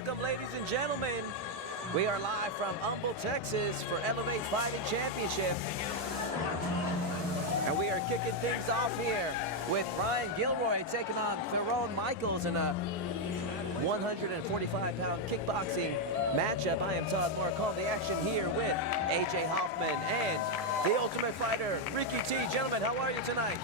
welcome, ladies and gentlemen. We are live from Humble, Texas for Elevate Fighting Championship. And we are kicking things off here with Guillory taking on Theron Michalis in a 145-pound kickboxing matchup. I am Todd Moore, calling the action here with AJ Hoffman and the Ultimate Fighter, Ricky T. Gentlemen, how are you tonight?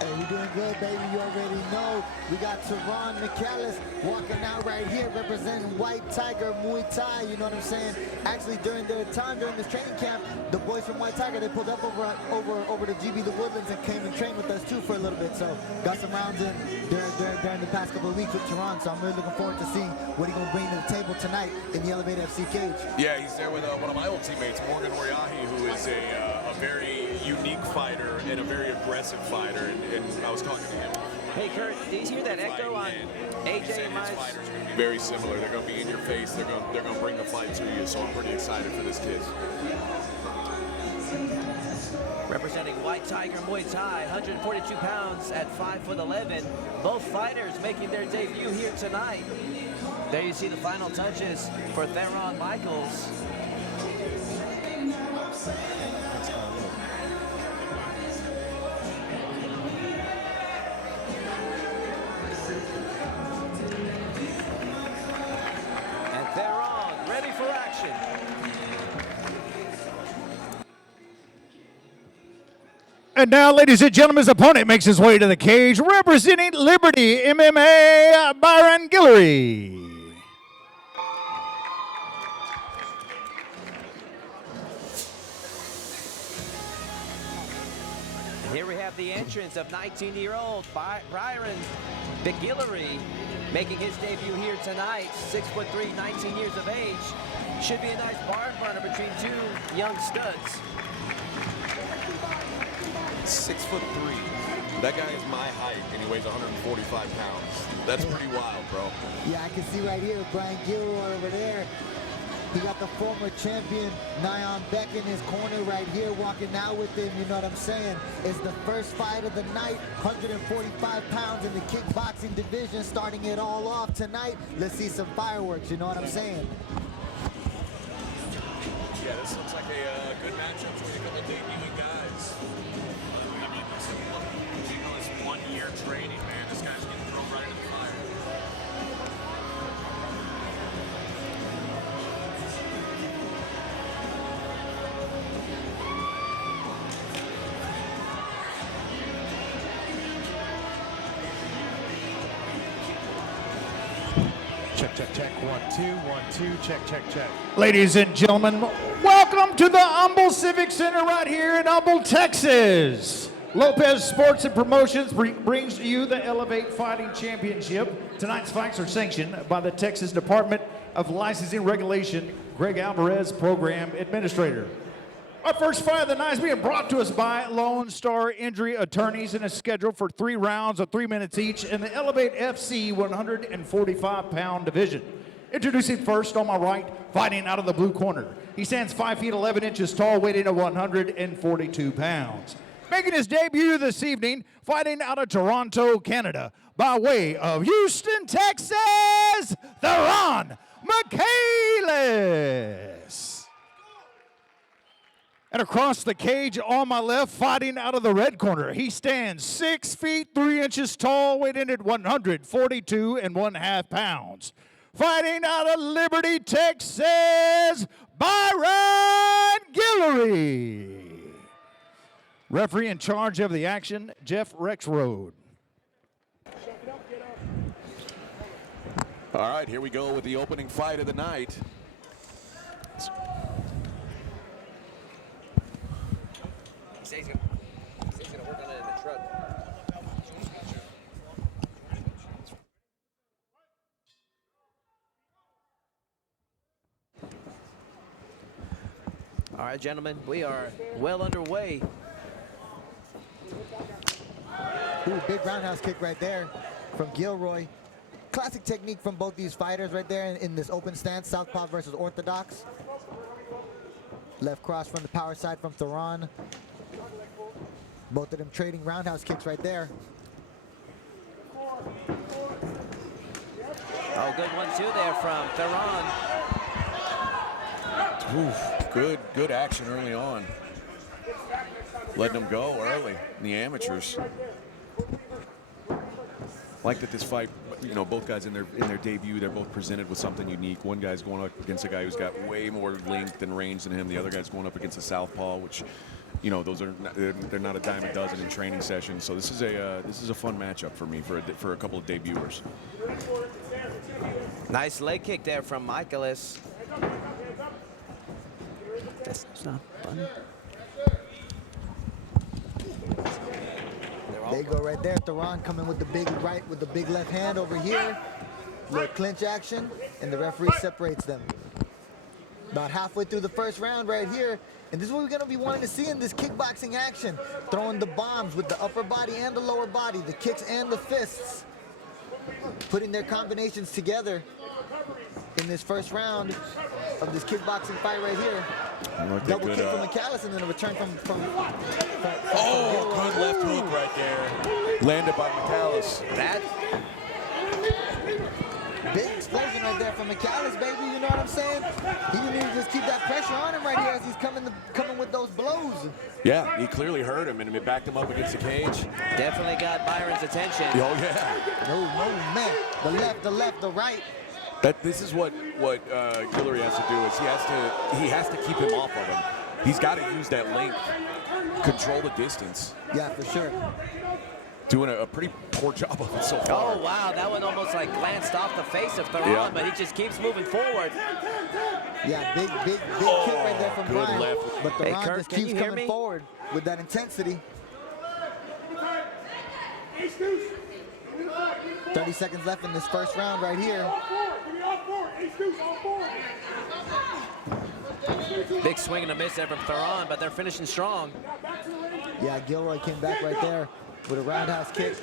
Hey, we're doing good, baby. You already know. We got Theron Michalis walking out right here representing White Tiger Muay Thai, you know what I'm saying? Actually, during their time during this training camp, the boys from White Tiger, they pulled up over to GB The Woodlands and came and trained with us too for a little bit. So got some rounds in during the past couple of weeks with Theron. So I'm really looking forward to seeing what he's going to bring to the table tonight in the Elevate FC cage. Yeah, he's there with one of my old teammates, Morgan Oriahi, who is a very unique fighter and a very aggressive fighter. And I was talking to him. Hey, Kurt, did you hear that echo on AJ and my fighters are going to be very similar. They're going to be in your face. They're going to bring the fight to you. So I'm pretty excited for this kid. Representing White Tiger Muay Thai, 142 pounds at 5'11". Both fighters making their debut here tonight. There you see the final touches for Theron Michalis. And Theron ready for action. And now, ladies and gentlemen, his opponent makes his way to the cage, representing Liberty MMA, Byran Guillory. Here we have the entrance of 19-year-old Byran Guillory making his debut here tonight. 6'3", 19 years of age. Should be a nice barn burner between two young studs. 6'3". That guy is my height, and he weighs 145 pounds. That's pretty wild, bro. Yeah, I can see right here, Brian Guillory over there. He got the former champion, Nyan Beck, in his corner right here, walking out with him, you know what I'm saying? It's the first fight of the night, 145 pounds in the kickboxing division, starting it all off tonight. Let's see some fireworks, you know what I'm saying? Yeah, this looks like a good matchup between a couple of debuting guys. I mean, it's 1 year training, man. This guy's getting thrown right into the fire. Check, check, check. 1, 2, 1, 2. Check, check, check. Ladies and gentlemen, welcome to the Humble Civic Center right here in Humble, Texas. Lopez Sports and Promotions brings to you the Elevate Fighting Championship. Tonight's fights are sanctioned by the Texas Department of Licensing Regulation, Greg Alvarez, Program Administrator. Our first fight of the night is being brought to us by Lone Star Injury Attorneys and is scheduled for 3 rounds of 3 minutes each in the Elevate FC 145-pound division. Introducing first on my right, fighting out of the blue corner. He stands 5 feet 11 inches tall, weighing at 142 pounds. Making his debut this evening, fighting out of Toronto, Canada, by way of Houston, Texas, Theron Michalis. And across the cage on my left, fighting out of the red corner, he stands 6 feet 3 inches tall, weighing at 142.5 pounds. Fighting out of Liberty, Texas, Byran Guillory. Referee in charge of the action, Jeff Rexroad. All right, here we go with the opening fight of the night. He's gonna work on it in the truck. All right, gentlemen, we are well underway. Ooh, big roundhouse kick right there from Guillory. Classic technique from both these fighters right there in this open stance, southpaw versus orthodox. Left cross from the power side from Theron. Both of them trading roundhouse kicks right there. Oh, good 1-2 there from Theron. Oof, good action early on. Letting them go early in the amateurs. Like that this fight, you know, both guys in their debut, they're both presented with something unique. One guy's going up against a guy who's got way more length and range than him. The other guy's going up against a southpaw, which, you know, those are they're not a dime a dozen in training sessions. So this is a fun matchup for me for a couple of debuters. Nice leg kick there from Michalis. That's not fun. There you go right there. Theron coming with the big right with the big left hand over here. Little clinch action, and the referee separates them. About halfway through the first round right here. And this is what we're going to be wanting to see in this kickboxing action. Throwing the bombs with the upper body and the lower body, the kicks and the fists. Putting their combinations together in this first round of this kickboxing fight right here. Double kick from Michalis and then a return from Oh, good left hook right there. Landed by Michalis. That big explosion right there from Michalis, baby. You know what I'm saying? He need to just keep that pressure on him right here as he's coming with those blows. Yeah, he clearly hurt him and it backed him up against the cage. definitely got Byron's attention. Oh yeah. Oh man, the left, the right. This is what Guillory has to do is he has to keep him off of him. He's got to use that length, control the distance. Yeah, for sure. Doing a pretty poor job of it so far. Oh, wow, that one almost like glanced off the face of Theron, Yeah. but he just keeps moving forward. Yeah, big kick right there from good Byran. left. But Hey, Theron Kurt, just can keeps you hear coming me? forward with that intensity. 30 seconds left in this first round right here. Big swing and a miss there from Theron, but they're finishing strong. Yeah, Guillory came back right there with a roundhouse kick.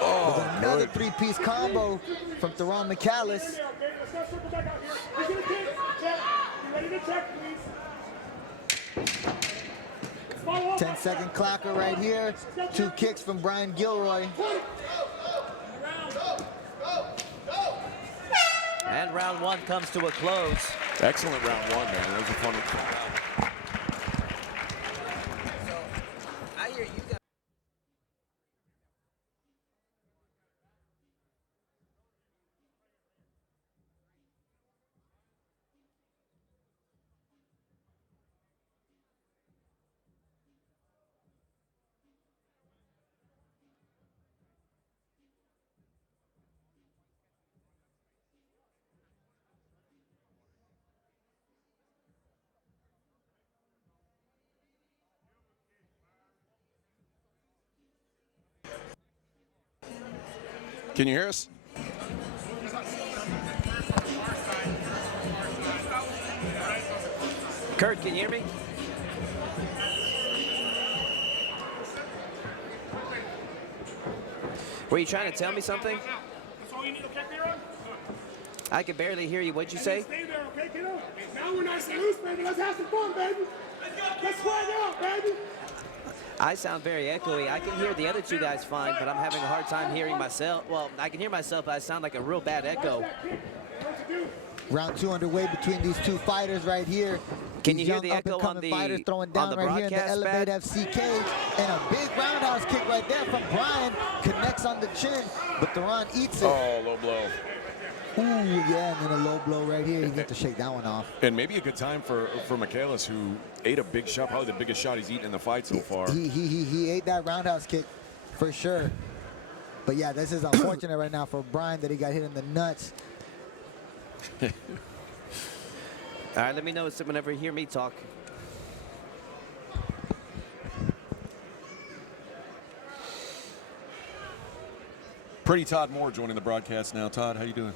Oh, With another good. three-piece combo from Theron Michalis. 10-second clocker right here. 2 kicks from Brian Guillory. And round 1 comes to a close. Excellent round 1, man. That was a fun one. I hear you guys. Can you hear us? Kurt, can you hear me? Were you trying to tell me something? That's all you need, okay, Theron? I could barely hear you. What'd you say? Stay there, okay, kiddo? Now we're nice and loose, baby. Let's have some fun, baby. Let's swag out, baby. I sound very echoey. I can hear the other two guys fine, but I'm having a hard time hearing myself. Well, I can hear myself, but I sound like a real bad echo. Round 2 underway between these two fighters right here. Can These you hear the young echo on up-and-coming the fighters throwing down right here in the broadcast Elevate pad? FC cage. And a big roundhouse kick right there from Brian. Connects on the chin, but Theron eats it. Oh, low blow. Ooh, yeah, and then a low blow right here. You get to shake that one off. And maybe a good time for Michalis, who ate a big shot, probably the biggest shot he's eaten in the fight so far. He ate that roundhouse kick for sure. But yeah, this is unfortunate right now for Brian that he got hit in the nuts. All right, let me know whenever you hear me talk. Pretty Todd Moore joining the broadcast now. Todd, how you doing?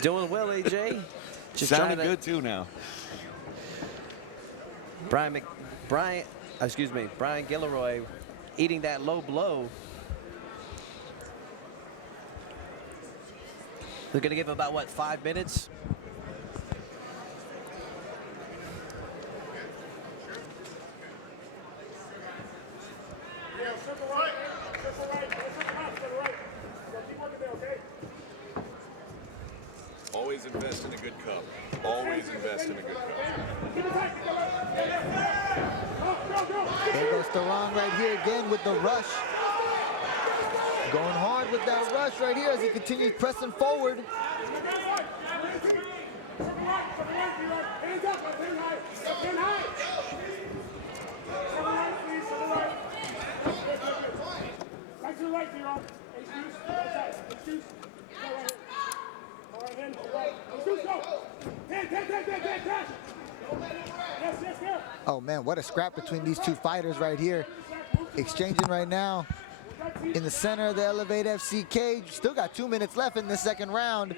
Doing well, AJ. Just Sounding trying to- good too now. Brian Guillory eating that low blow. They're going to give him about, what, 5 minutes? Yeah, circle right. Circle right. Circle right to the right. So keep working there, okay? invest in a good cup. Always invest in a good cup. There goes Theron right here again with the rush. Going hard with that rush right here as he continues pressing forward. Right to the right, Theron. Excuse. Excuse. Go right here. All right, then. Excuse, go. Ten. Yes, there. Oh man, what a scrap between these two fighters right here. Exchanging right now in the center of the Elevate FC cage. Still got 2 minutes left in the second round.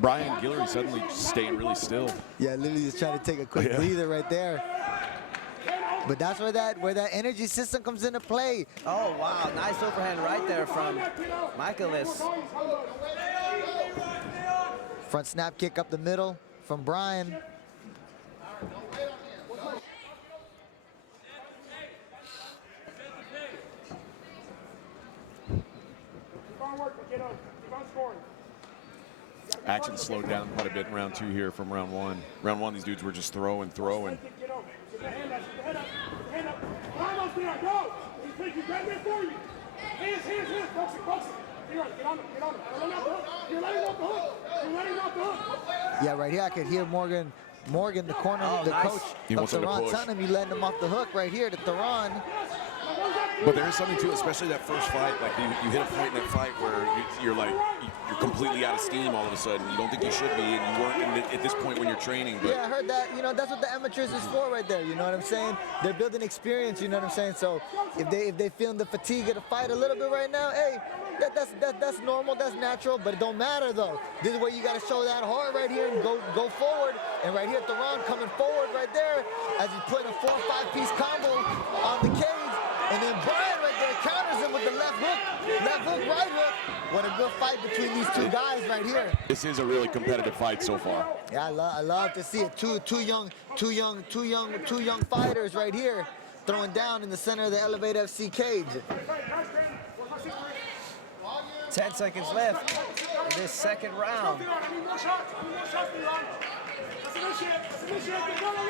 Brian Guillory suddenly staying really still. Yeah, literally just trying to take a quick breather right there. But that's where that energy system comes into play. Oh, wow. Nice overhand right there from Michalis. Front snap kick up the middle from Brian. Action slowed down quite a bit in round 2 here from round 1. Round 1, these dudes were just throwing. Yeah, right here I could hear Morgan, the corner, the nice. coach He of wants him to Theron, push. telling him you letting him off the hook right here to Theron. But there is something to it, especially that first fight. Like you hit a point in that fight where you're completely out of steam all of a sudden. You don't think you should be, and you weren't at this point when you're training. But Yeah, I heard that. You know, that's what the amateurs is for right there. You know what I'm saying? They're building experience. You know what I'm saying? So if they feeling the fatigue of the fight a little bit right now, hey, that's normal. That's natural. But it don't matter though. This is where you got to show that heart right here and go forward. And right here, Theron coming forward right there as he's putting a 4 or 5 piece combo on the cage. And then Byran right there counters him with the left hook, right hook. What a good fight between these two guys right here. this is a really competitive fight so far. Yeah, I love to see it. Two young fighters right here throwing down in the center of the Elevate FC cage. 10 seconds left in this second round.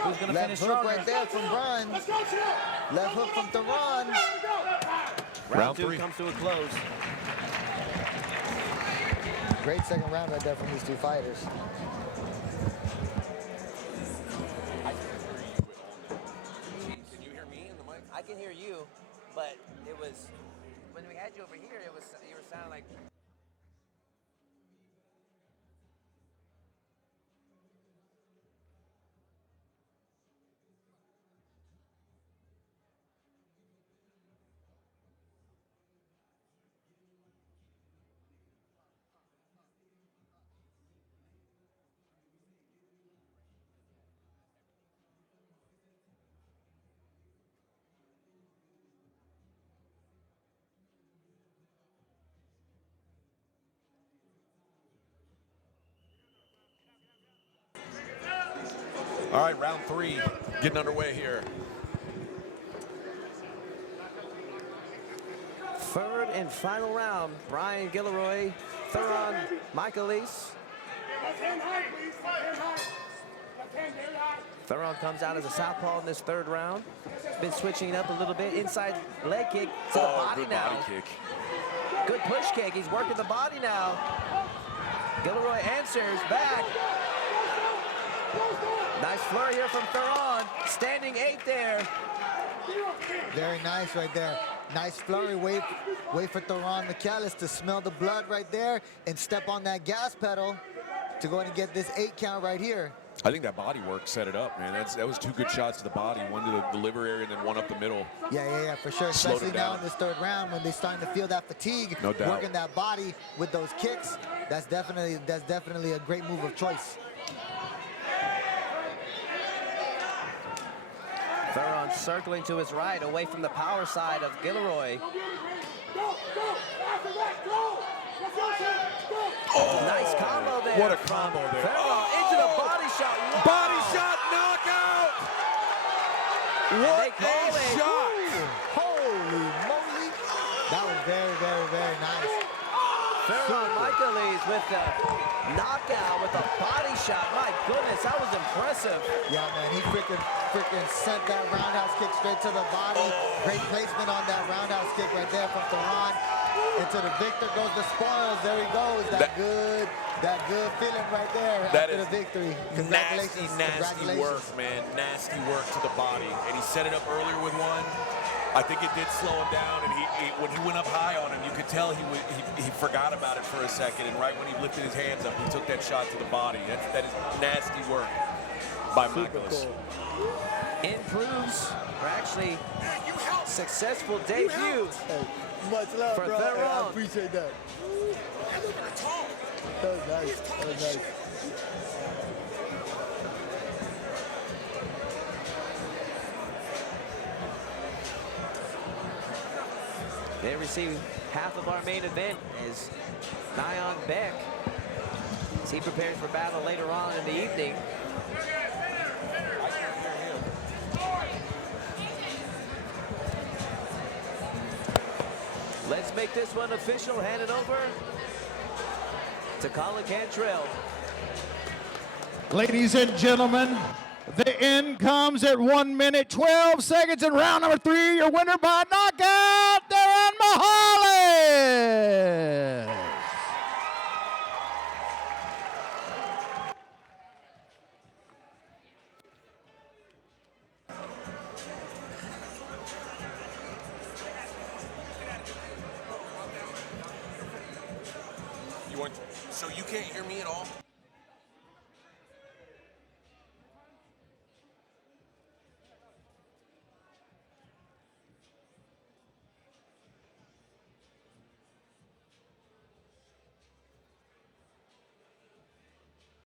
Who's going to Left finish hook stronger? right there from Byran. Left hook from Theron. Round 2 3 comes to a close. Great second round right there from these two fighters. Can you hear me in the mic? I can hear you, but it was, when we had you over here, you were sounding like... All right, round 3 getting underway here. Third and final round. Brian Guillory, Theron, Michalis. Theron comes out as a southpaw in this third round. Been switching it up a little bit. Inside leg kick to the body Good now. body kick. Good push kick. He's working the body now. Guillory answers back. Nice flurry here from Theron. Standing 8 there. Very nice right there. Nice flurry. Wait for Theron Michalis to smell the blood right there and step on that gas pedal to go and get this 8 count right here. I think that body work set it up, man. That was 2 good shots to the body, one to the liver area and then one up the middle. Yeah, for sure. Slowed Especially him now down. in this third round when they're starting to feel that fatigue, No doubt. working that body with those kicks. That's definitely a great move of choice. Theron circling to his right, away from the power side of Guillory. Nice combo there. What a from combo there. Theron into the body shot. Wow. Body shot knockout! What they call a it. shot! Holy moly. That was very nice. Theron Michalis with with the knockout, with a body shot. My goodness, that was impressive. Yeah, man, he freaking sent that roundhouse kick straight to the body. Great placement on that roundhouse kick right there from Theron. Into the victor goes the spoils. There he goes. That good feeling right there after the victory. Congratulations. Nasty work, man. Nasty work to the body. And he set it up earlier with one. I think it did slow him down, and when he went up high on him, you could tell he forgot about it for a second, and right when he lifted his hands up, he took that shot to the body. That is nasty work by Michalis. Cool. Improves, or actually successful debut. Hey, much love, for bro. Theron. Hey, I appreciate that. That was nice. That was nice. They receive half of our main event as Dion Beck, as he prepares for battle later on in the evening. Let's make this one official. Hand it over to Colin Cantrell. Ladies and gentlemen, the end comes at 1 minute, 12 seconds in round number 3. Your winner by knockout, Theron Michalis. So you can't hear me at all?